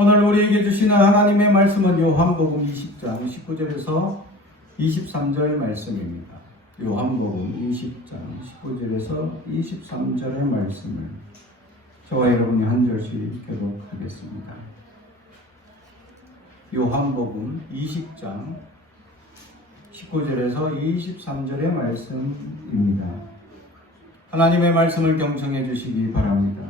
오늘 우리에게 주시는 하나님의 말씀은 요한복음 20장 19절에서 23절 말씀입니다. 요한복음 20장 19절에서 23절의 말씀을 저와 여러분이 한 절씩 교독하겠습니다. 요한복음 20장 19절에서 23절의 말씀입니다. 하나님의 말씀을 경청해 주시기 바랍니다.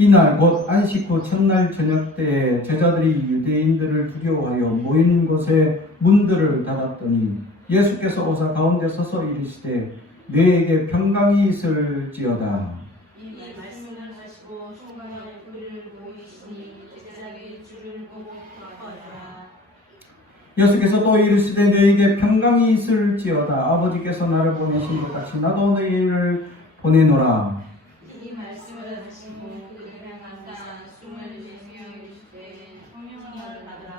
이날 곧 안식 후 첫날 저녁 때에 제자들이 유대인들을 두려워하여 모인 곳에 문들을 닫았더니 예수께서 오사 가운데 서서 이르시되 너희에게 평강이 있을지어다. 이 말씀을 하시고 중간에 그를 보이시니 제자들이 주를 보고 하더라. 예수께서 또 이르시되 너희에게 평강이 있을지어다. 아버지께서 나를 보내신 것 같이 나도 너희를 보내노라. 이 말씀을 하시고 그들은 앉아 숨을 내쉬어 이르시되 성령을 받으라.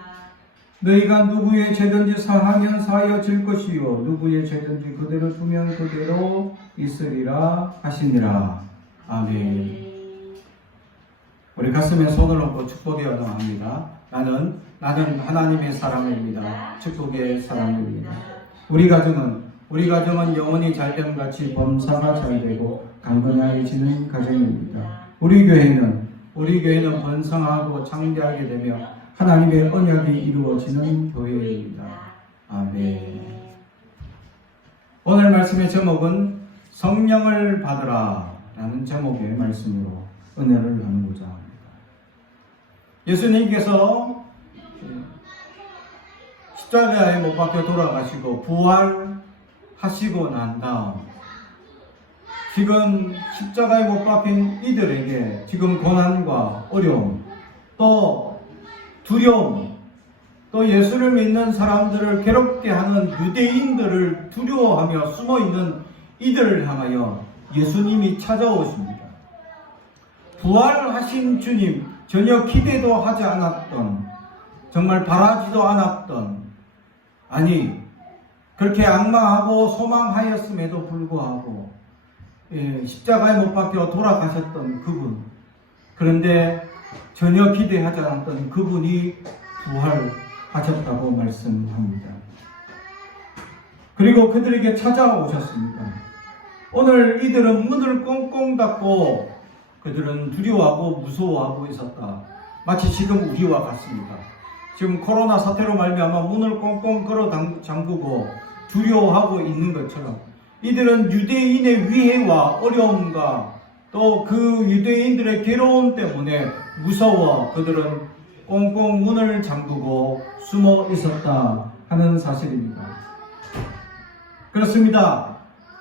너희가 누구의 죄든지 사하면 사하여질 것이요 누구의 죄든지 그대로 두면 그대로 있으리라 하시니라. 아멘. 우리 가슴에 손을 얹고 축복의 언어합니다. 나는 하나님의 사람입니다. 축복의 사람입니다. 우리 가정은 영혼이 잘됨 같이 범사가 잘되고 강건해지는 가정입니다. 우리 교회는 번성하고 창대하게 되며 하나님의 언약이 이루어지는 교회입니다. 아멘. 오늘 말씀의 제목은 성령을 받으라 라는 제목의 말씀으로 은혜를 나누고자 합니다. 예수님께서 십자가에 못 박혀 돌아가시고 부활하시고 난 다음 지금 십자가에 못 박힌 이들에게 지금 고난과 어려움 또 두려움 또 예수를 믿는 사람들을 괴롭게 하는 유대인들을 두려워하며 숨어있는 이들을 향하여 예수님이 찾아오십니다. 부활하신 주님, 전혀 기대도 하지 않았던, 정말 바라지도 않았던, 아니 그렇게 악망하고 소망하였음에도 불구하고 십자가에 못 박혀 돌아가셨던 그분, 그런데 전혀 기대하지 않았던 그분이 부활하셨다고 말씀합니다. 그리고 그들에게 찾아오셨습니다. 오늘 이들은 문을 꽁꽁 닫고 그들은 두려워하고 무서워하고 있었다. 마치 지금 우리와 같습니다. 지금 코로나 사태로 말미암아 문을 꽁꽁 걸어 잠그고 두려워하고 있는 것처럼 이들은 유대인의 위해와 어려움과 또 그 유대인들의 괴로움 때문에 무서워 그들은 꽁꽁 문을 잠그고 숨어 있었다 하는 사실입니다. 그렇습니다.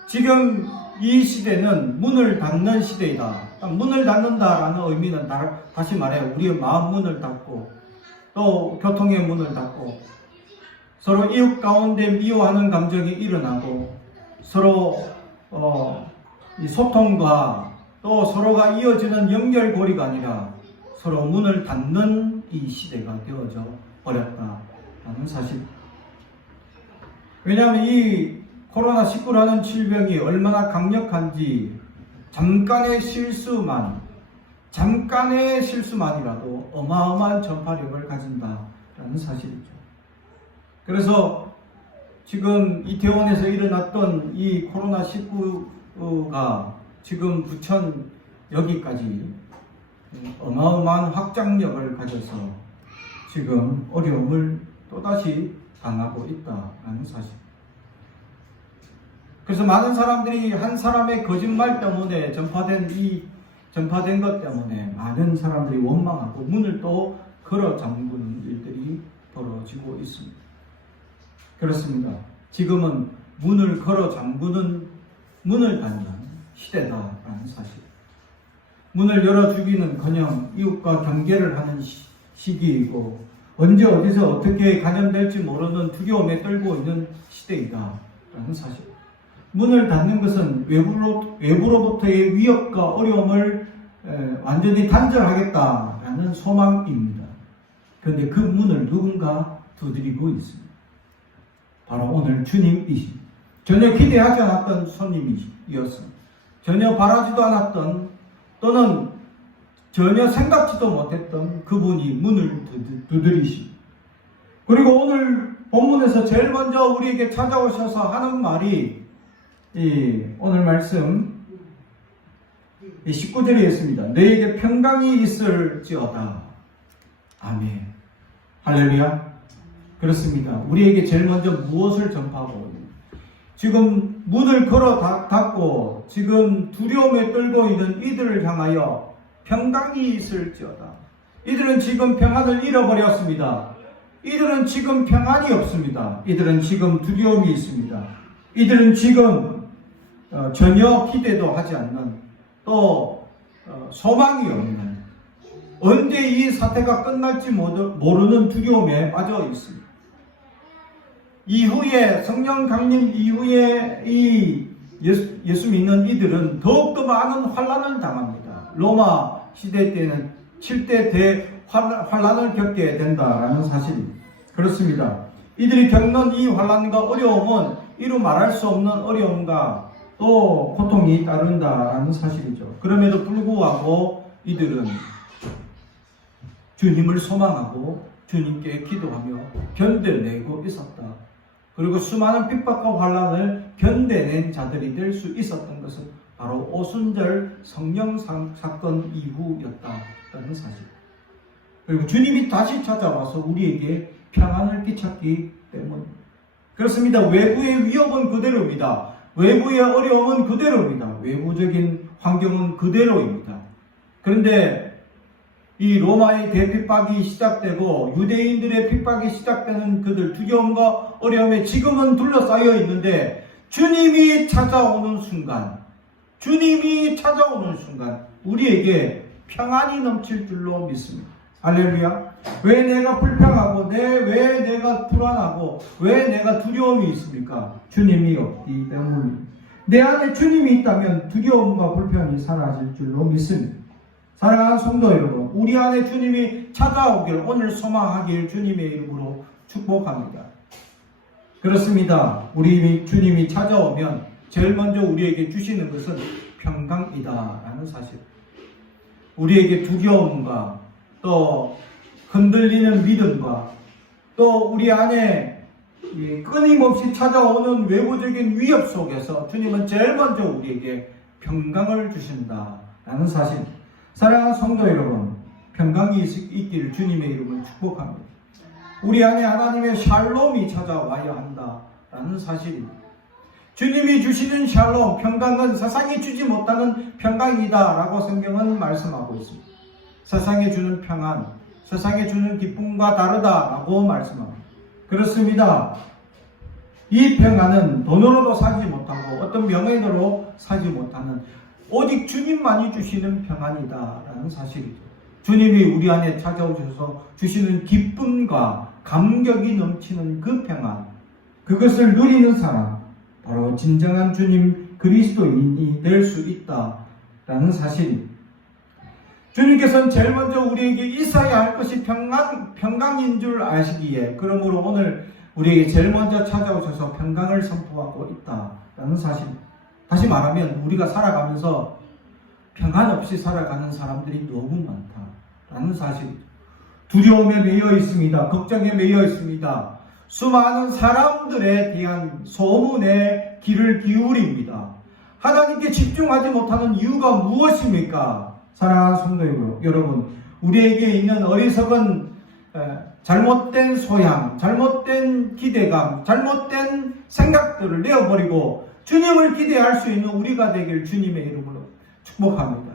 지금 이 시대는 문을 닫는 시대이다. 문을 닫는다라는 의미는 다시 말해 우리의 마음 문을 닫고 또 교통의 문을 닫고 서로 이웃 가운데 미워하는 감정이 일어나고 서로 이 소통과 또 서로가 이어지는 연결고리가 아니라 서로 문을 닫는 이 시대가 되어져 버렸다는 사실. 왜냐하면 이 코로나19라는 질병이 얼마나 강력한지 잠깐의 실수만이라도 어마어마한 전파력을 가진다라는 사실이죠. 그래서 지금 이태원에서 일어났던 이 코로나19가 지금 부천 여기까지 어마어마한 확장력을 가져서 지금 어려움을 또다시 당하고 있다는 사실. 그래서 많은 사람들이 한 사람의 거짓말 때문에 전파된 것 때문에 많은 사람들이 원망하고 문을 또 걸어 잠그는 일들이 벌어지고 있습니다. 그렇습니다. 지금은 문을 걸어 잠그는 문을 닫는 시대다라는 사실. 문을 열어주기는커녕 이웃과 경계를 하는 시기이고 언제 어디서 어떻게 감염될지 모르는 두려움에 떨고 있는 시대이다라는 사실. 문을 닫는 것은 외부로부터의 위협과 어려움을 완전히 단절하겠다라는 소망입니다. 그런데 그 문을 누군가 두드리고 있습니다. 바로 오늘 주님이십니다. 전혀 기대하지 않았던 손님이었습니다. 전혀 바라지도 않았던 또는 전혀 생각지도 못했던 그분이 문을 두드리시. 그리고 오늘 본문에서 제일 먼저 우리에게 찾아오셔서 하는 말이 오늘 말씀 19절에 있습니다. 너에게 평강이 있을지어다. 아멘. 할렐루야. 그렇습니다. 우리에게 제일 먼저 무엇을 전파하고 지금 문을 걸어 닫고 지금 두려움에 떨고 있는 이들을 향하여 평강이 있을지어다. 이들은 지금 평안을 잃어버렸습니다. 이들은 지금 평안이 없습니다. 이들은 지금 두려움이 있습니다. 이들은 지금 전혀 기대도 하지 않는 또 소망이 없는 언제 이 사태가 끝날지 모르는 두려움에 빠져 있습니다. 이후에 성령 강림 이후에 이 예수 믿는 이들은 더욱더 많은 환난을 당합니다. 로마 시대 때는 7대 대환난을 겪게 된다라는 사실입니다. 그렇습니다. 이들이 겪는 이 환난과 어려움은 이루 말할 수 없는 어려움과 또 고통이 따른다라는 사실이죠. 그럼에도 불구하고 이들은 주님을 소망하고 주님께 기도하며 견뎌내고 있었다. 그리고 수많은 핍박과 환난을 견뎌낸 자들이 될 수 있었던 것은 바로 오순절 성령 사건 이후였다라는 사실. 그리고 주님이 다시 찾아와서 우리에게 평안을 끼쳤기 때문입니다. 그렇습니다. 외부의 위협은 그대로입니다. 외부의 어려움은 그대로입니다. 외부적인 환경은 그대로입니다. 그런데 이 로마의 대핍박이 시작되고 유대인들의 핍박이 시작되는 그들 두려움과 어려움에 지금은 둘러싸여 있는데 주님이 찾아오는 순간 우리에게 평안이 넘칠 줄로 믿습니다. 할렐루야. 왜 내가 불평하고 왜 내가 불안하고 왜 내가 두려움이 있습니까? 주님이 없기 때문입니다. 내 안에 주님이 있다면 두려움과 불평이 사라질 줄로 믿습니다. 사랑하는 성도 여러분, 우리 안에 주님이 찾아오기를 오늘 소망하길 주님의 이름으로 축복합니다. 그렇습니다. 우리 주님이 찾아오면 제일 먼저 우리에게 주시는 것은 평강이다라는 사실. 우리에게 두려움과 또 흔들리는 믿음과 또 우리 안에 끊임없이 찾아오는 외부적인 위협 속에서 주님은 제일 먼저 우리에게 평강을 주신다라는 사실. 사랑하는 성도 여러분, 평강이 있기를 주님의 이름으로 축복합니다. 우리 안에 하나님의 샬롬이 찾아와야 한다라는 사실입니다. 주님이 주시는 샬롬, 평강은 세상이 주지 못하는 평강이다라고 성경은 말씀하고 있습니다. 세상에 주는 평안, 세상에 주는 기쁨과 다르다라고 말씀합니다. 그렇습니다. 이 평안은 돈으로도 사지 못하고 어떤 명예로 사지 못하는 오직 주님만이 주시는 평안이다라는 사실이죠. 주님이 우리 안에 찾아오셔서 주시는 기쁨과 감격이 넘치는 그 평안, 그것을 누리는 사람, 바로 진정한 주님 그리스도인이 될 수 있다라는 사실입니다. 주님께서는 제일 먼저 우리에게 있어야 할 것이 평강인 줄 아시기에 그러므로 오늘 우리에게 제일 먼저 찾아오셔서 평강을 선포하고 있다라는 사실입니다. 다시 말하면 우리가 살아가면서 평안 없이 살아가는 사람들이 너무 많다라는 사실이죠. 두려움에 매여 있습니다. 걱정에 매여 있습니다. 수많은 사람들에 대한 소문에 귀를 기울입니다. 하나님께 집중하지 못하는 이유가 무엇입니까? 사랑하는 성도 여러분, 우리에게 있는 어리석은 잘못된 소양, 잘못된 기대감, 잘못된 생각들을 내어버리고 주님을 기대할 수 있는 우리가 되길 주님의 이름으로 축복합니다.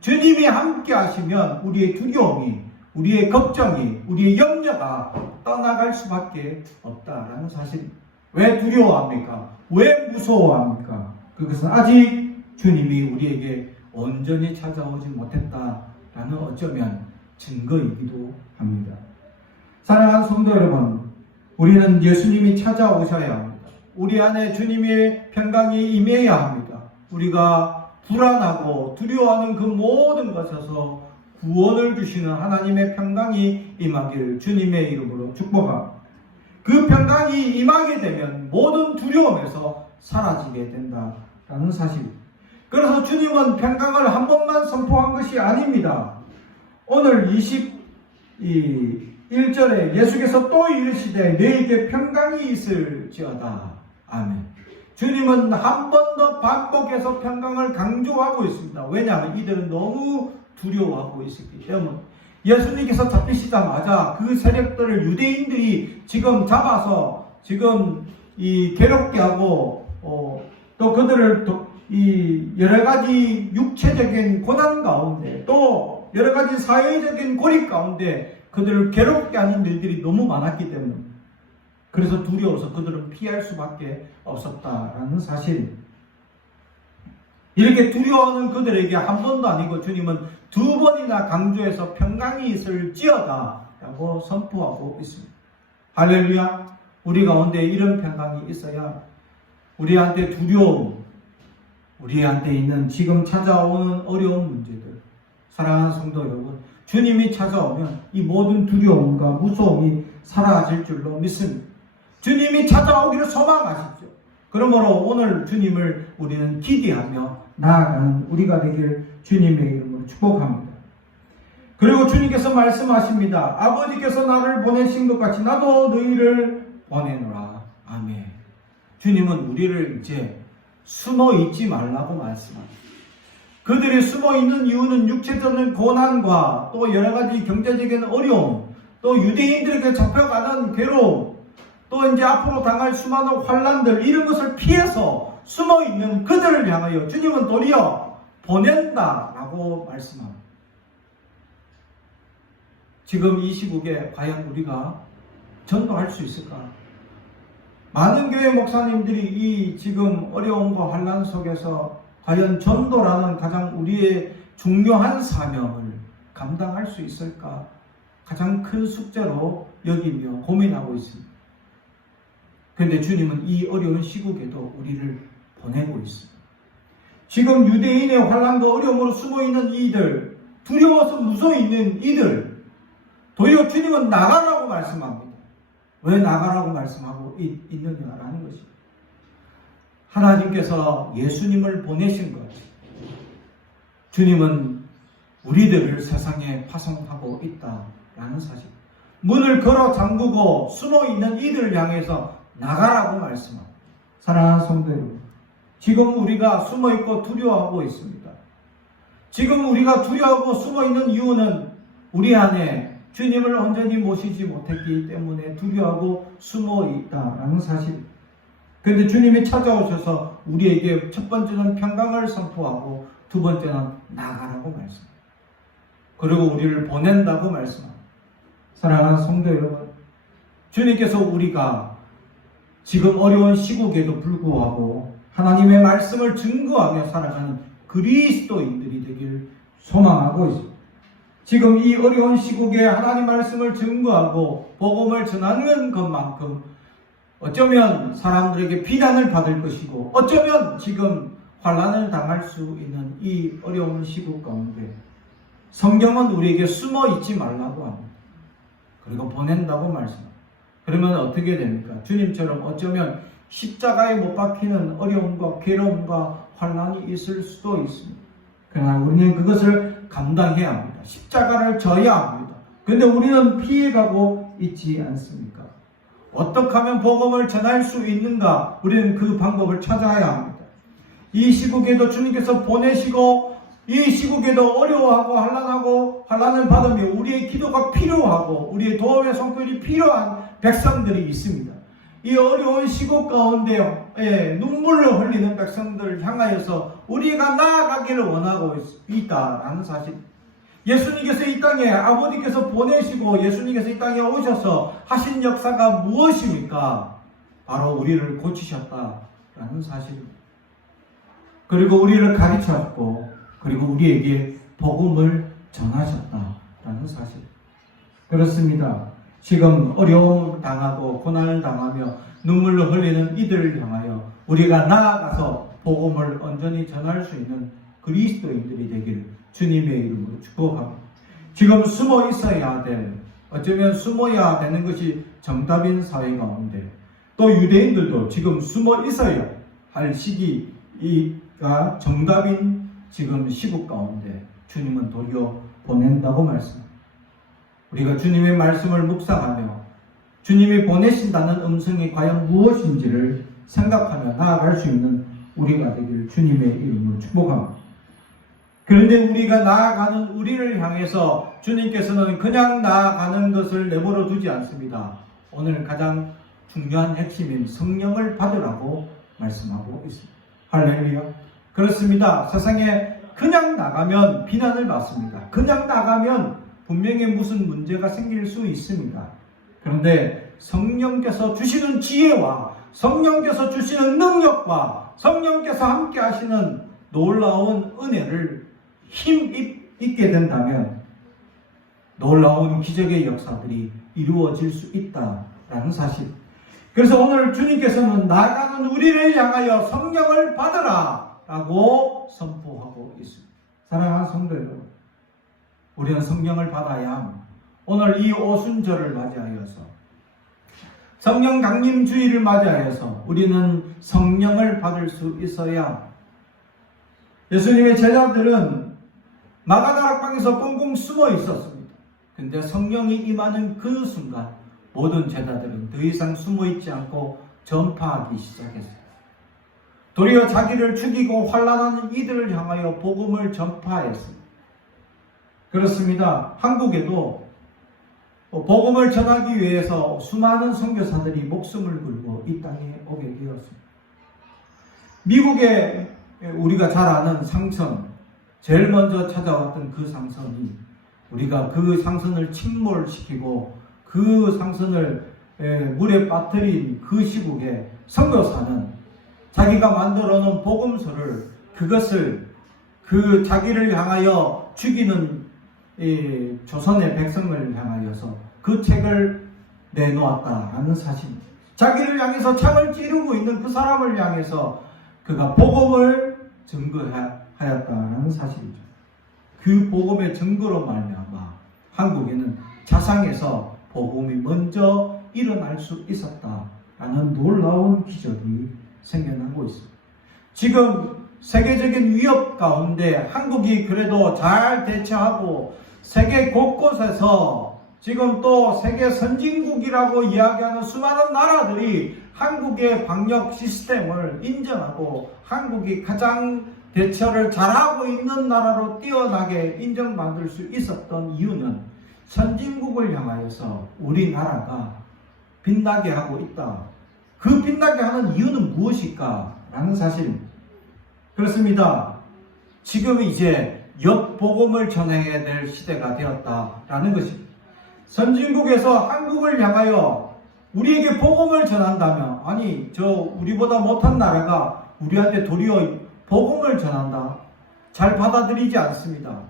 주님이 함께 하시면 우리의 두려움이, 우리의 걱정이, 우리의 염려가 떠나갈 수밖에 없다라는 사실입니다. 왜 두려워합니까? 왜 무서워합니까? 그것은 아직 주님이 우리에게 온전히 찾아오지 못했다라는 어쩌면 증거이기도 합니다. 사랑하는 성도 여러분, 우리는 예수님이 찾아오셔야 합니다. 우리 안에 주님의 평강이 임해야 합니다. 우리가 불안하고 두려워하는 그 모든 것에서 구원을 주시는 하나님의 평강이 임하기를 주님의 이름으로 축복합니다. 그 평강이 임하게 되면 모든 두려움에서 사라지게 된다라는 사실입니다. 그래서 주님은 평강을 한 번만 선포한 것이 아닙니다. 오늘 21절에 예수께서 또 이르시되 너에게 평강이 있을지어다. 아멘. 주님은 한 번 더 반복해서 평강을 강조하고 있습니다. 왜냐하면 이들은 너무 두려워하고 있었기 때문에. 예수님께서 잡히시자마자 그 세력들을 유대인들이 지금 잡아서 지금 괴롭게 하고 또 그들을 이 여러 가지 육체적인 고난 가운데 또 여러 가지 사회적인 고립 가운데 그들을 괴롭게 하는 일들이 너무 많았기 때문에 그래서 두려워서 그들은 피할 수밖에 없었다라는 사실. 이렇게 두려워하는 그들에게 한 번도 아니고 주님은 두 번이나 강조해서 평강이 있을지어다 라고 선포하고 있습니다. 할렐루야. 우리 가운데 이런 평강이 있어야 우리한테 두려움, 우리한테 있는 지금 찾아오는 어려운 문제들, 사랑하는 성도 여러분, 주님이 찾아오면 이 모든 두려움과 무서움이 사라질 줄로 믿습니다. 주님이 찾아오기를 소망하십시오. 그러므로 오늘 주님을 우리는 기대하며 나아가는 우리가 되길 주님의 이름으로 축복합니다. 그리고 주님께서 말씀하십니다. 아버지께서 나를 보내신 것 같이 나도 너희를 보내노라. 아멘. 주님은 우리를 이제 숨어 있지 말라고 말씀합니다. 그들이 숨어 있는 이유는 육체적인 고난과 또 여러 가지 경제적인 어려움, 또 유대인들에게 잡혀가는 괴로움, 또 이제 앞으로 당할 수많은 환난들, 이런 것을 피해서 숨어 있는 그들을 향하여 주님은 도리어 보낸다라고 말씀합니다. 지금 이 시국에 과연 우리가 전도할 수 있을까? 많은 교회 목사님들이 이 지금 어려움과 환난 속에서 과연 전도라는 가장 우리의 중요한 사명을 감당할 수 있을까? 가장 큰 숙제로 여기며 고민하고 있습니다. 그런데 주님은 이 어려운 시국에도 우리를 보내고 있습니다. 지금 유대인의 환난과 어려움으로 숨어있는 이들, 두려워서 무서워있는 이들, 도리어 주님은 나가라고 말씀합니다. 왜 나가라고 말씀하고 있느냐라는 것입니다. 하나님께서 예수님을 보내신 것, 주님은 우리들을 세상에 파송하고 있다라는 사실. 문을 걸어 잠그고 숨어있는 이들을 향해서 나가라고 말씀합니다. 사랑하는 성도 여러분, 지금 우리가 숨어있고 두려워하고 있습니다. 지금 우리가 두려워하고 숨어있는 이유는 우리 안에 주님을 온전히 모시지 못했기 때문에 두려워하고 숨어있다라는 사실. 그런데 주님이 찾아오셔서 우리에게 첫 번째는 평강을 선포하고 두 번째는 나가라고 말씀합니다. 그리고 우리를 보낸다고 말씀합니다. 사랑하는 성도 여러분, 주님께서 우리가 지금 어려운 시국에도 불구하고 하나님의 말씀을 증거하며 살아가는 그리스도인들이 되길 소망하고 있습니다. 지금 이 어려운 시국에 하나님 말씀을 증거하고 복음을 전하는 것만큼 어쩌면 사람들에게 비난을 받을 것이고 어쩌면 지금 환난을 당할 수 있는 이 어려운 시국 가운데 성경은 우리에게 숨어 있지 말라고 합니다. 그리고 보낸다고 말씀합니다. 그러면 어떻게 됩니까? 주님처럼 어쩌면 십자가에 못 박히는 어려움과 괴로움과 환난이 있을 수도 있습니다. 그러나 우리는 그것을 감당해야 합니다. 십자가를 져야 합니다. 그런데 우리는 피해가고 있지 않습니까? 어떻게 하면 복음을 전할 수 있는가? 우리는 그 방법을 찾아야 합니다. 이 시국에도 주님께서 보내시고 이 시국에도 어려워하고 환난하고 환난을 받으며 우리의 기도가 필요하고 우리의 도움의 손길이 필요한 백성들이 있습니다. 이 어려운 시국 가운데 눈물로 흘리는 백성들을 향하여서 우리가 나아가기를 원하고 있다라는 사실. 예수님께서 이 땅에 아버지께서 보내시고 예수님께서 이 땅에 오셔서 하신 역사가 무엇입니까? 바로 우리를 고치셨다라는 사실입니다. 그리고 우리를 가르쳤고 그리고 우리에게 복음을 전하셨다라는 사실. 그렇습니다. 지금 어려움을 당하고 고난을 당하며 눈물로 흘리는 이들을 향하여 우리가 나아가서 복음을 온전히 전할 수 있는 그리스도인들이 되기를 주님의 이름으로 축복합니다. 지금 숨어 있어야 될, 어쩌면 숨어야 되는 것이 정답인 사회 가운데 또 유대인들도 지금 숨어 있어야 할 시기가 정답인 지금 시국 가운데 주님은 도리어 보낸다고 말씀합니다. 우리가 주님의 말씀을 묵상하며 주님이 보내신다는 음성이 과연 무엇인지를 생각하며 나아갈 수 있는 우리가 되길 주님의 이름으로 축복합니다. 그런데 우리가 나아가는 우리를 향해서 주님께서는 그냥 나아가는 것을 내버려 두지 않습니다. 오늘 가장 중요한 핵심인 성령을 받으라고 말씀하고 있습니다. 할렐루야. 그렇습니다. 세상에 그냥 나가면 비난을 받습니다. 그냥 나가면 분명히 무슨 문제가 생길 수 있습니다. 그런데 성령께서 주시는 지혜와 성령께서 주시는 능력과 성령께서 함께 하시는 놀라운 은혜를 힘 있게 된다면 놀라운 기적의 역사들이 이루어질 수 있다라는 사실. 그래서 오늘 주님께서는 나가는 우리를 향하여 성령을 받으라 라고 선포하고 있습니다. 사랑하는 성도 여러분, 우리는 성령을 받아야 합니다. 오늘 이 오순절을 맞이하여서 성령 강림 주일을 맞이하여서 우리는 성령을 받을 수 있어야 합니다. 예수님의 제자들은 마가다락방에서 꽁꽁 숨어 있었습니다. 근데 성령이 임하는 그 순간 모든 제자들은 더 이상 숨어 있지 않고 전파하기 시작했어요. 도리어 자기를 죽이고 환난하는 이들을 향하여 복음을 전파했습니다. 그렇습니다. 한국에도 복음을 전하기 위해서 수많은 선교사들이 목숨을 걸고 이 땅에 오게 되었습니다. 미국에 우리가 잘 아는 상선, 제일 먼저 찾아왔던 그 상선이 우리가 그 상선을 침몰시키고 그 상선을 물에 빠뜨린 그 시국에 선교사는 자기가 만들어 놓은 복음서를 그것을 그 자기를 향하여 죽이는 이 조선의 백성을 향하여서 그 책을 내놓았다라는 사실입니다. 자기를 향해서 창을 찌르고 있는 그 사람을 향해서 그가 복음을 증거하였다라는 사실이죠. 그 복음의 증거로 말미암아 한국에는 자상에서 복음이 먼저 일어날 수 있었다라는 놀라운 기적이 생겨나고 있습니다. 지금 세계적인 위협 가운데 한국이 그래도 잘 대처하고 세계 곳곳에서 지금 또 세계 선진국이라고 이야기하는 수많은 나라들이 한국의 방역 시스템을 인정하고 한국이 가장 대처를 잘하고 있는 나라로 뛰어나게 인정받을 수 있었던 이유는 선진국을 향하여서 우리나라가 빛나게 하고 있다. 그 빛나게 하는 이유는 무엇일까? 라는 사실입니다. 그렇습니다. 지금 이제 역복음을 전해야 될 시대가 되었다라는 것입니다. 선진국에서 한국을 향하여 우리에게 복음을 전한다면 아니 우리보다 못한 나라가 우리한테 도리어 복음을 전한다. 잘 받아들이지 않습니다.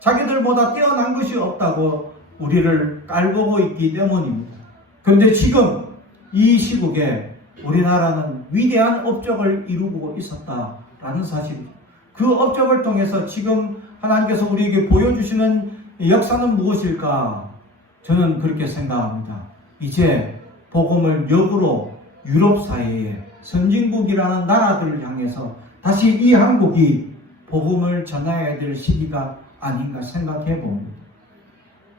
자기들보다 뛰어난 것이 없다고 우리를 깔보고 있기 때문입니다. 그런데 지금 이 시국에 우리나라는 위대한 업적을 이루고 있었다라는 사실입니다. 그 업적을 통해서 지금 하나님께서 우리에게 보여주시는 역사는 무엇일까? 저는 그렇게 생각합니다. 이제 복음을 역으로 유럽 사회에 선진국이라는 나라들을 향해서 다시 이 한국이 복음을 전해야 될 시기가 아닌가 생각해 봅니다.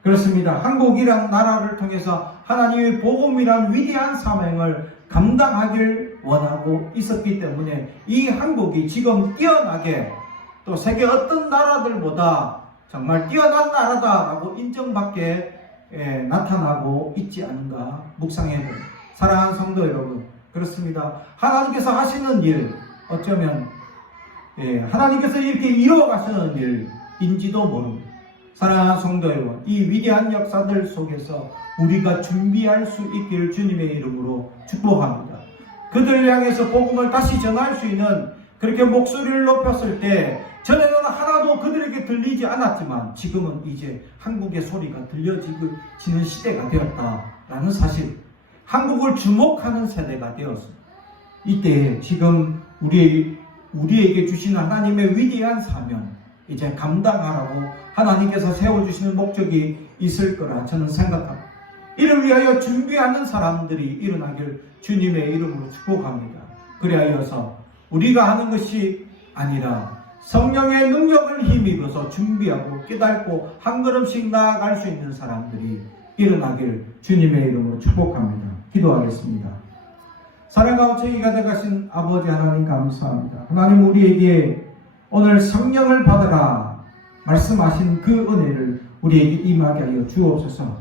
그렇습니다. 한국이란 나라를 통해서 하나님의 복음이란 위대한 사명을 감당하길 원하고 있었기 때문에 이 한국이 지금 뛰어나게 또 세계 어떤 나라들보다 정말 뛰어난 나라다라고 인정받게 나타나고 있지 않은가 묵상해 봅니다. 사랑하는 성도 여러분, 그렇습니다. 하나님께서 하시는 일, 어쩌면 하나님께서 이렇게 이루어가시는 일인지도 모릅니다. 사랑하는 성도 여러분, 이 위대한 역사들 속에서 우리가 준비할 수 있기를 주님의 이름으로 축복합니다. 그들을 향해서 복음을 다시 전할 수 있는 그렇게 목소리를 높였을 때 전에는 하나도 그들에게 들리지 않았지만 지금은 이제 한국의 소리가 들려지는 시대가 되었다라는 사실, 한국을 주목하는 세대가 되었습니다. 이때 지금 우리에게 주시는 하나님의 위대한 사명 이제 감당하라고 하나님께서 세워주시는 목적이 있을 거라 저는 생각합니다. 이를 위하여 준비하는 사람들이 일어나길 주님의 이름으로 축복합니다. 그리하여서 우리가 하는 것이 아니라 성령의 능력을 힘입어서 준비하고 깨닫고 한 걸음씩 나아갈 수 있는 사람들이 일어나길 주님의 이름으로 축복합니다. 기도하겠습니다. 사랑과 저희가 되가신 아버지 하나님 감사합니다. 하나님 우리에게 오늘 성령을 받으라 말씀하신 그 은혜를 우리에게 임하게 하여 주옵소서.